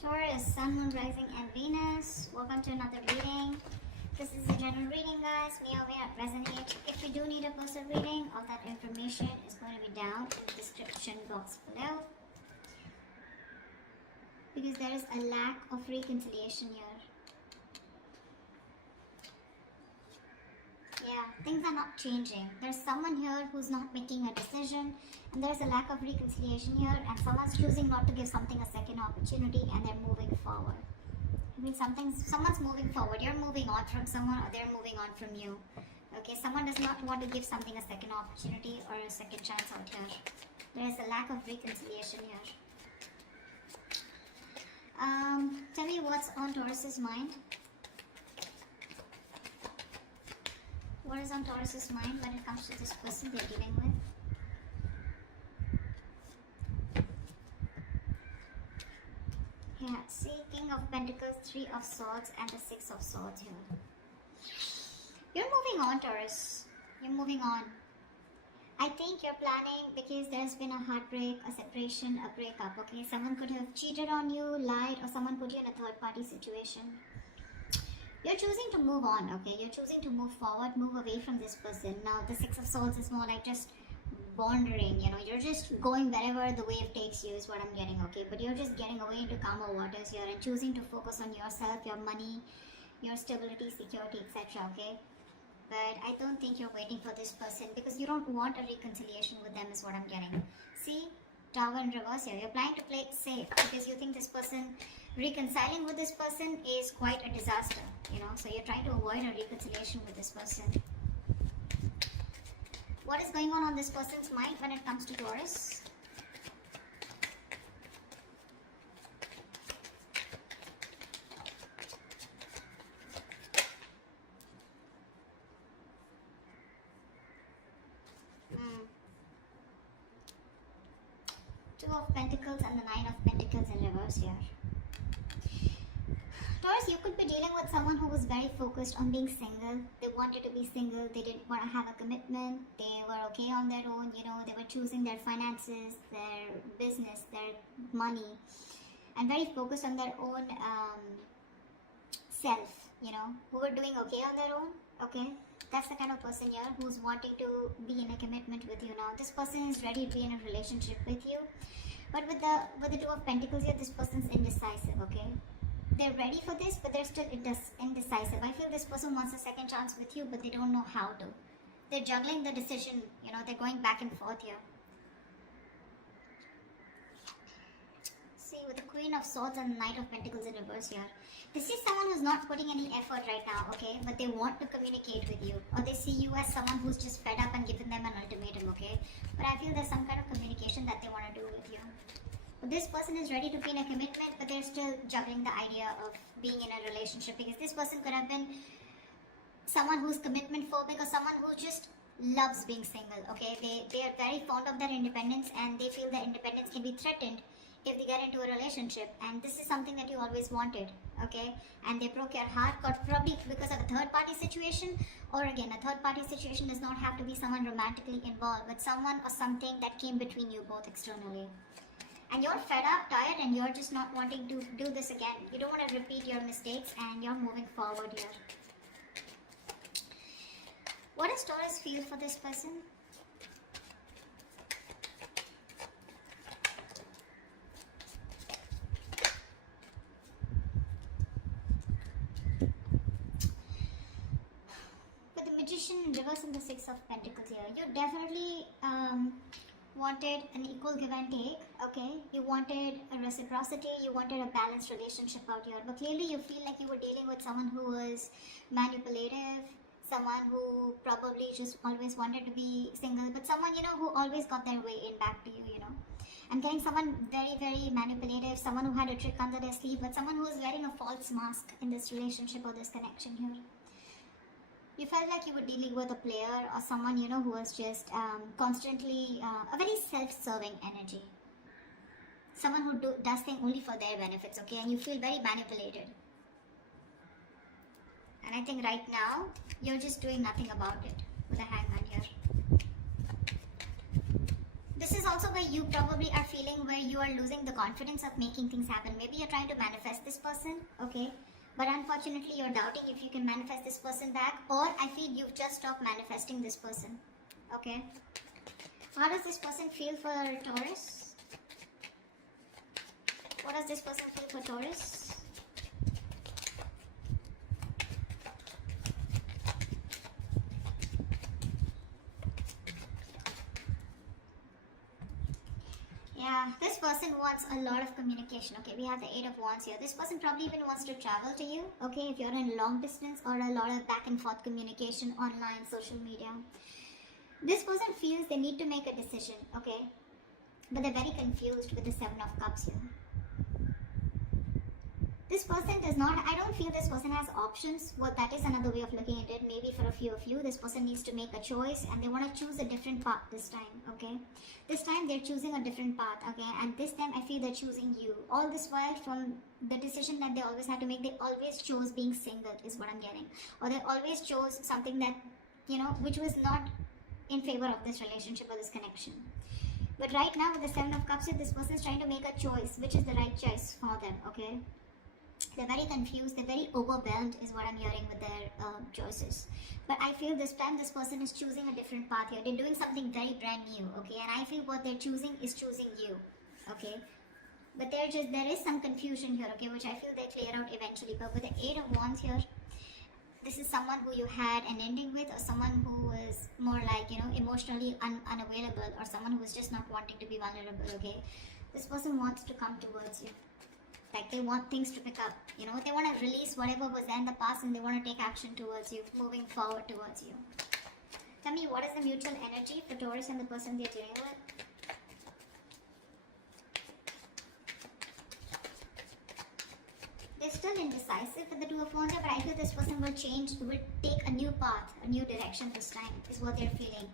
Taurus, Sun, Moon, Rising, and Venus. Welcome to another reading. This is a general reading, guys. May or may not resonate. If you do need a personal reading, all that information is going to be down in the description box below. Because there is a lack of reconciliation here. Yeah, things are not changing. There's someone here who's not making a decision, and there's a lack of reconciliation here, and someone's choosing not to give something a second opportunity, and they're moving forward. I mean, someone's moving forward. You're moving on from someone, or they're moving on from you. Okay, someone does not want to give something a second opportunity or a second chance out here. There's a lack of reconciliation here. Tell me what's on Taurus's mind. What is on Taurus's mind when it comes to this person they're dealing with? Yeah, see, King of Pentacles, Three of Swords, and the Six of Swords here. You're moving on, Taurus. You're moving on. I think you're planning because there's been a heartbreak, a separation, a breakup, okay? Someone could have cheated on you, lied, or someone put you in a third-party situation. You're choosing to move on, okay? You're choosing to move forward, move away from this person. Now, the Six of Swords is more like just wandering, you know? You're just going wherever the wave takes you is what I'm getting, okay? But you're just getting away into calmer waters here and choosing to focus on yourself, your money, your stability, security, etc., okay? But I don't think you're waiting for this person because you don't want a reconciliation with them is what I'm getting. See? Tower in reverse here. You're planning to play it safe because you think this person, reconciling with this person is quite a disaster, you know? So you're trying to avoid a reconciliation with this person. What is going on this person's mind when it comes to Taurus? Two of Pentacles and the Nine of Pentacles in reverse here. Taurus, you could be dealing with someone who was very focused on being single. They wanted to be single. They didn't want to have a commitment. They were okay on their own. You know, they were choosing their finances, their business, their money, and very focused on their own self, you know, who were doing okay on their own. Okay, that's the kind of person here who's wanting to be in a commitment with you now. This person is ready to be in a relationship with you. But with the Two of Pentacles here, this person's indecisive, okay? They're ready for this, but they're still indecisive. I feel this person wants a second chance with you, but they don't know how to. They're juggling the decision, you know, they're going back and forth here. See, with the Queen of Swords and the Knight of Pentacles in reverse here. This is someone who's not putting any effort right now, okay? But they want to communicate with you. Or they see you as someone who's just fed up and given them an ultimatum, okay? But I feel there's some kind of communication that they want to do with you. But this person is ready to be in a commitment, but they're still juggling the idea of being in a relationship. Because this person could have been someone who's commitment phobic or someone who just loves being single, okay? They are very fond of their independence and they feel their independence can be threatened if they get into a relationship, and this is something that you always wanted, okay? And they broke your heart, probably because of a third-party situation, or again, a third-party situation does not have to be someone romantically involved, but someone or something that came between you both externally. And you're fed up, tired, and you're just not wanting to do this again. You don't want to repeat your mistakes, and you're moving forward here. What does Taurus feel for this person? In reverse and the Six of Pentacles here, you definitely wanted an equal give and take, okay? You wanted a reciprocity, you wanted a balanced relationship out here, but clearly you feel like you were dealing with someone who was manipulative, someone who probably just always wanted to be single, but someone, you know, who always got their way in back to you, you know? I'm getting someone very, very manipulative, someone who had a trick under their sleeve, but someone who is wearing a false mask in this relationship or this connection here. You felt like you were dealing with a player or someone, you know, who was just constantly a very self-serving energy. Someone who does things only for their benefits, okay? And you feel very manipulated. And I think right now, you're just doing nothing about it with a Hangman here. This is also where you probably are feeling where you are losing the confidence of making things happen. Maybe you're trying to manifest this person, okay? But unfortunately, you're doubting if you can manifest this person back, or I feel you've just stopped manifesting this person, okay? How does this person feel for Taurus? What does this person feel for Taurus? Yeah, this person wants a lot of communication. Okay, we have the 8 of Wands here. This person probably even wants to travel to you. Okay, if you're in long distance, or a lot of back and forth communication online, social media. This person feels they need to make a decision. Okay, but they're very confused with the 7 of Cups here. This person does not, I don't feel this person has options. Well, that is another way of looking at it. Maybe for a few of you, this person needs to make a choice and they want to choose a different path this time, okay? This time they're choosing a different path, okay? And this time I feel they're choosing you. All this while, from the decision that they always had to make, they always chose being single, is what I'm getting. Or they always chose something that, you know, which was not in favor of this relationship or this connection. But right now with the 7 of Cups, this person is trying to make a choice, which is the right choice for them, okay? They're very confused, they're very overwhelmed is what I'm hearing with their choices. But I feel this time this person is choosing a different path here. They're doing something very brand new, okay? And I feel what they're choosing is choosing you, okay? But there is some confusion here, okay? Which I feel they clear out eventually. But with the 8 of Wands here, this is someone who you had an ending with, or someone who is more like, you know, emotionally unavailable, or someone who is just not wanting to be vulnerable, okay? This person wants to come towards you. Like they want things to pick up, you know, they want to release whatever was there in the past and they want to take action towards you, moving forward towards you. Tell me, what is the mutual energy for Taurus and the person they're dealing with? They're still indecisive with the 2 of Wands, but I feel this person will take a new path, a new direction this time, is what they're feeling.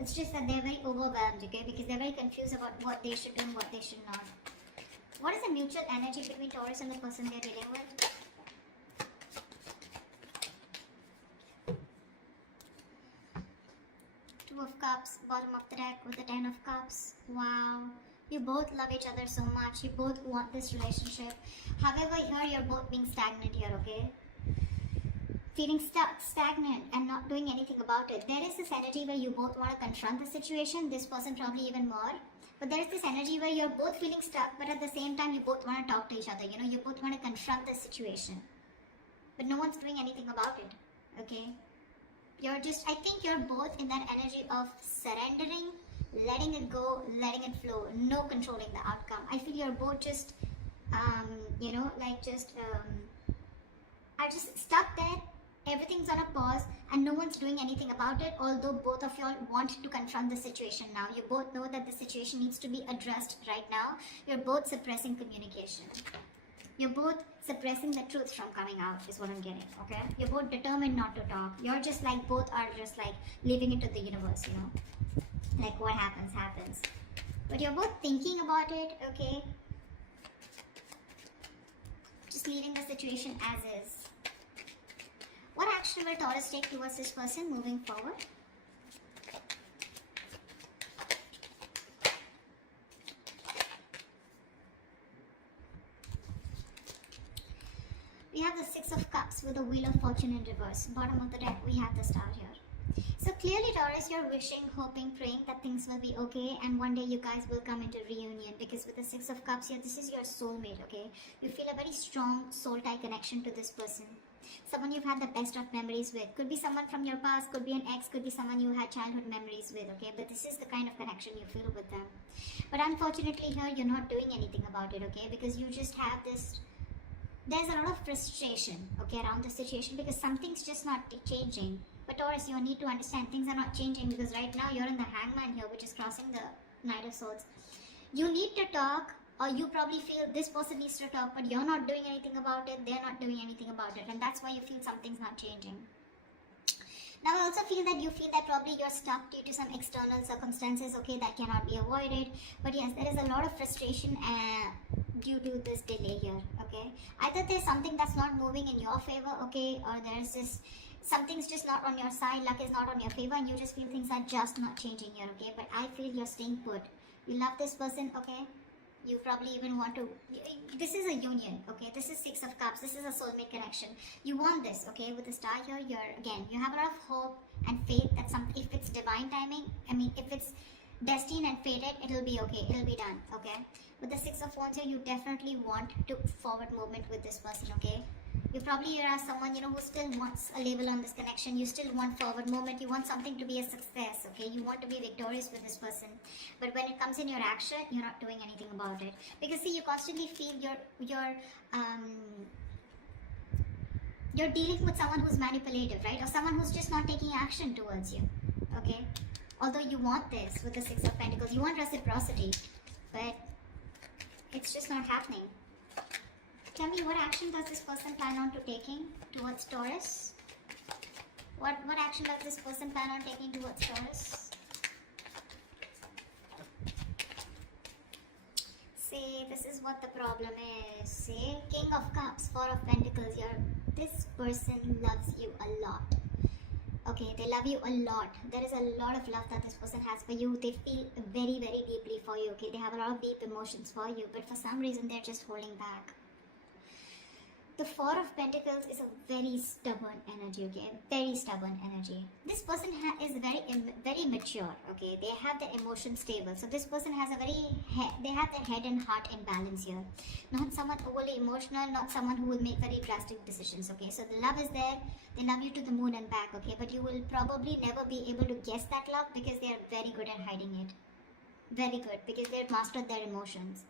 It's just that they're very overwhelmed, okay, because they're very confused about what they should do and what they should not. What is the mutual energy between Taurus and the person they're dealing with? Two of Cups, bottom of the deck with the 10 of Cups. Wow. You both love each other so much. You both want this relationship. However, here you're both being stagnant here, okay? Feeling stuck, stagnant, and not doing anything about it. There is this energy where you both want to confront the situation. This person probably even more. But there is this energy where you're both feeling stuck, but at the same time, you both want to talk to each other. You know, you both want to confront the situation. But no one's doing anything about it, okay? I think you're both in that energy of surrendering, letting it go, letting it flow, no controlling the outcome. I feel you're both just, you know, like are just stuck there. Everything's on a pause and no one's doing anything about it, although both of y'all want to confront the situation now. You both know that the situation needs to be addressed right now. You're both suppressing communication. You're both suppressing the truth from coming out, is what I'm getting, okay? You're both determined not to talk. You're just like, both are just like leaving it to the universe, you know? Like what happens, happens. But you're both thinking about it, okay? Just leaving the situation as is. What action will Taurus take towards this person moving forward? We have the 6 of Cups with the Wheel of Fortune in reverse. Bottom of the deck, we have the Star here. So clearly, Taurus, you're wishing, hoping, praying that things will be okay and one day you guys will come into reunion, because with the 6 of Cups here, this is your soulmate, okay? You feel a very strong soul tie connection to this person. Someone you've had the best of memories with. Could be someone from your past, could be an ex, could be someone you had childhood memories with, okay? But this is the kind of connection you feel with them. But unfortunately here, you're not doing anything about it, okay? Because you just have this, there's a lot of frustration, okay, around the situation, because something's just not changing. But Taurus, you need to understand things are not changing, because right now you're in the Hangman here, which is crossing the Knight of Swords. You need to talk, or you probably feel this person needs to talk, but you're not doing anything about it, they're not doing anything about it, and that's why you feel something's not changing. Now I also feel that probably you're stuck due to some external circumstances, okay, that cannot be avoided. But yes, there is a lot of frustration due to this delay here, okay. Either there's something that's not moving in your favor, okay, or there's this, something's just not on your side, luck is not on your favor, and you just feel things are just not changing here, okay. But I feel you're staying put. You love this person, okay? You probably even want to, this is a union, okay? This is Six of Cups, this is a soulmate connection. You want this, okay? With the star here, you have a lot of hope and faith that if it's divine timing, I mean, if it's destined and fated, it'll be okay, it'll be done, okay? With the Six of Wands here, you definitely want to forward movement with this person, okay? You probably are someone, who still wants a label on this connection. You still want forward movement. You want something to be a success, okay? You want to be victorious with this person. But when it comes in your action, you're not doing anything about it. Because see, you constantly feel you're dealing with someone who's manipulative, right? Or someone who's just not taking action towards you, okay? Although you want this with the Six of Pentacles, you want reciprocity, but it's just not happening. Tell me, what action does this person plan on to taking towards Taurus? What action does this person plan on taking towards Taurus? See, this is what the problem is. See, King of Cups, Four of Pentacles here. This person loves you a lot. Okay, they love you a lot. There is a lot of love that this person has for you. They feel very, very deeply for you. Okay, they have a lot of deep emotions for you, but for some reason they're just holding back. The Four of Pentacles is a very stubborn energy, okay? Very stubborn energy. This person is very mature, okay? They have the emotion stable. So this person has they have their head and heart in balance here. Not someone overly emotional, not someone who will make very drastic decisions, okay? So the love is there. They love you to the moon and back, okay? But you will probably never be able to guess that love because they are very good at hiding it. Very good, because they've mastered their emotions.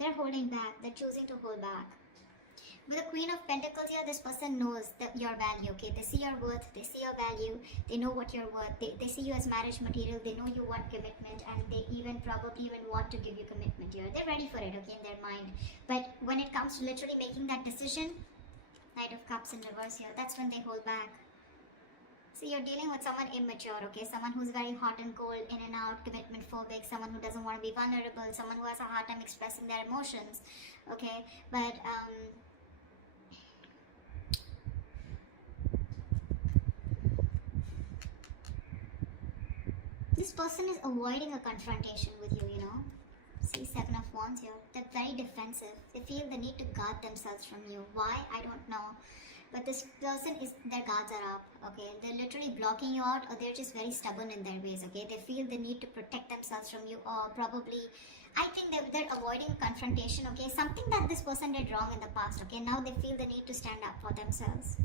They're holding back. They're choosing to hold back. With the Queen of Pentacles here, this person knows that your value, okay? They see your worth, they see your value, they know what you're worth, they see you as marriage material, they know you want commitment, and they probably even want to give you commitment here. They're ready for it, okay, in their mind. But when it comes to literally making that decision, Knight of Cups in reverse here, that's when they hold back. So you're dealing with someone immature, okay? Someone who's very hot and cold, in and out, commitment phobic, someone who doesn't want to be vulnerable, someone who has a hard time expressing their emotions, okay? But, this person is avoiding a confrontation with you, See, Seven of Wands here. They're very defensive. They feel the need to guard themselves from you. Why? I don't know. But this person their guards are up, okay? They're literally blocking you out, or they're just very stubborn in their ways, okay? They feel the need to protect themselves from you, or probably, I think they're avoiding confrontation, okay? Something that this person did wrong in the past, okay? Now they feel the need to stand up for themselves.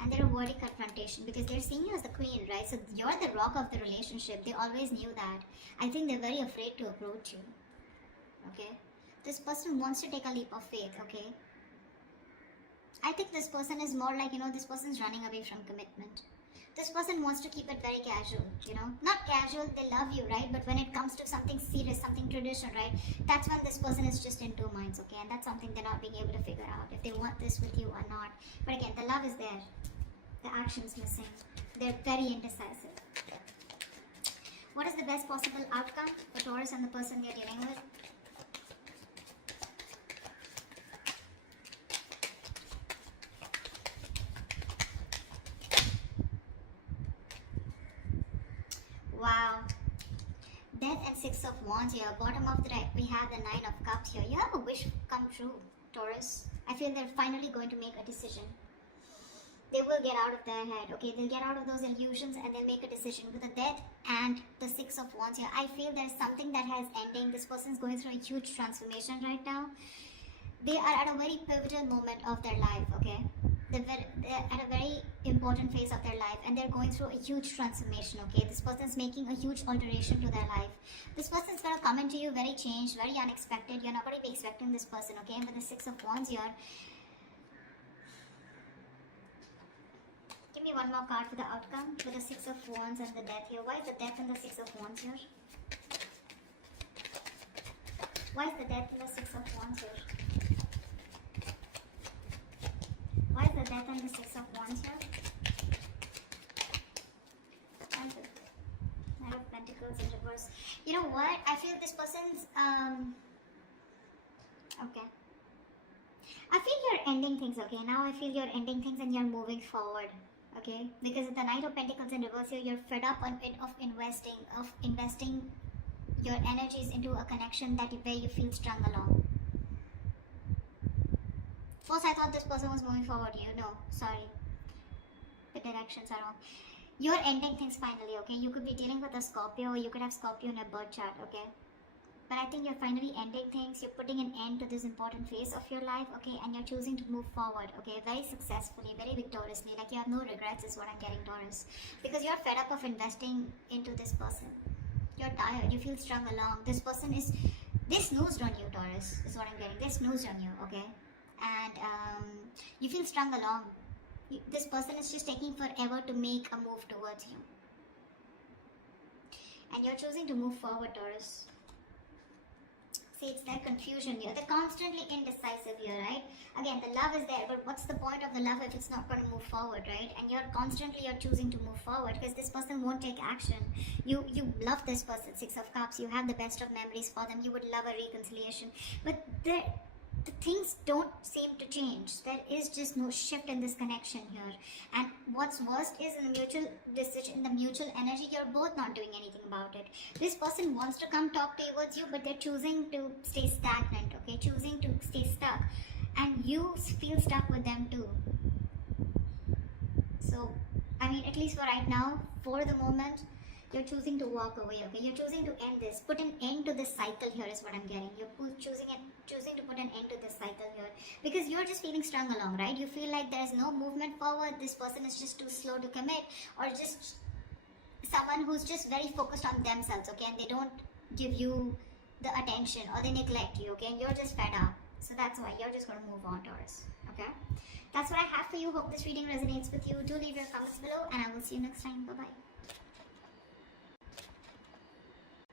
And they're avoiding confrontation because they're seeing you as the queen, right? So you're the rock of the relationship. They always knew that. I think they're very afraid to approach you, okay? This person wants to take a leap of faith, okay? I think this person is more like, this person's running away from commitment. This person wants to keep it very casual, Not casual, they love you, right? But when it comes to something serious, something traditional, right? That's when this person is just in two minds, okay? And that's something they're not being able to figure out, if they want this with you or not. But again, the love is there. The action's missing. They're very indecisive. What is the best possible outcome for Taurus and the person they're dealing with? Wow. Death and Six of Wands here. Bottom of the deck, we have the Nine of Cups here. You have a wish come true, Taurus. I feel they're finally going to make a decision. They will get out of their head, okay? They'll get out of those illusions and they'll make a decision. With the Death and the Six of Wands here, I feel there's something that has ending. This person's going through a huge transformation right now. They are at a very pivotal moment of their life, okay? They're at a very important phase of their life and they're going through a huge transformation, okay? This person's making a huge alteration to their life. This person's going to come into you very changed, very unexpected. You're not going to be expecting this person, okay? And with the Six of Wands here, give me one more card for the outcome. With the Six of Wands and the Death here. Why is the Death and the Six of Wands here? Why is the Death and the Six of Wands here? Why is the Death and the Six of Wands here? And the Knight of Pentacles in reverse. You know what? I feel this person's okay. I feel you're ending things, okay? Now I feel you're ending things and you're moving forward, okay? Because the Knight of Pentacles in reverse here, you're fed up of investing your energies into a connection where you feel strung along. First, I thought this person was moving forward. No, sorry. The directions are wrong. You're ending things finally, okay? You could be dealing with a Scorpio, or you could have Scorpio in a birth chart, okay? But I think you're finally ending things. You're putting an end to this important phase of your life, okay? And you're choosing to move forward, okay? Very successfully, very victoriously. Like you have no regrets is what I'm getting, Taurus. Because you're fed up of investing into this person. You're tired. You feel strung along. This person is... They snoozed on you, Taurus, is what I'm getting. They snoozed on you, okay? And you feel strung along. This person is just taking forever to make a move towards you. And you're choosing to move forward, Taurus. See, it's that confusion here. They're constantly indecisive here, right? Again, the love is there, but what's the point of the love if it's not going to move forward, right? And you're choosing to move forward because this person won't take action. You love this person, Six of Cups. You have the best of memories for them. You would love a reconciliation. But the things don't seem to change. There is just no shift in this connection here. And what's worst is in the mutual decision, the mutual energy, you're both not doing anything about it. This person wants to come talk towards you, but they're choosing to stay stagnant, okay? Choosing to stay stuck. And you feel stuck with them too. So, I mean, at least for right now, for the moment, you're choosing to walk away, okay? You're choosing to end this. Put an end to this cycle here is what I'm getting. You're choosing to put an end to this cycle here. Because you're just feeling strung along, right? You feel like there's no movement forward. This person is just too slow to commit. Or just someone who's just very focused on themselves, okay? And they don't give you the attention or they neglect you, okay? And you're just fed up. So that's why you're just going to move on, Taurus, okay? That's what I have for you. Hope this reading resonates with you. Do leave your comments below and I will see you next time. Bye-bye.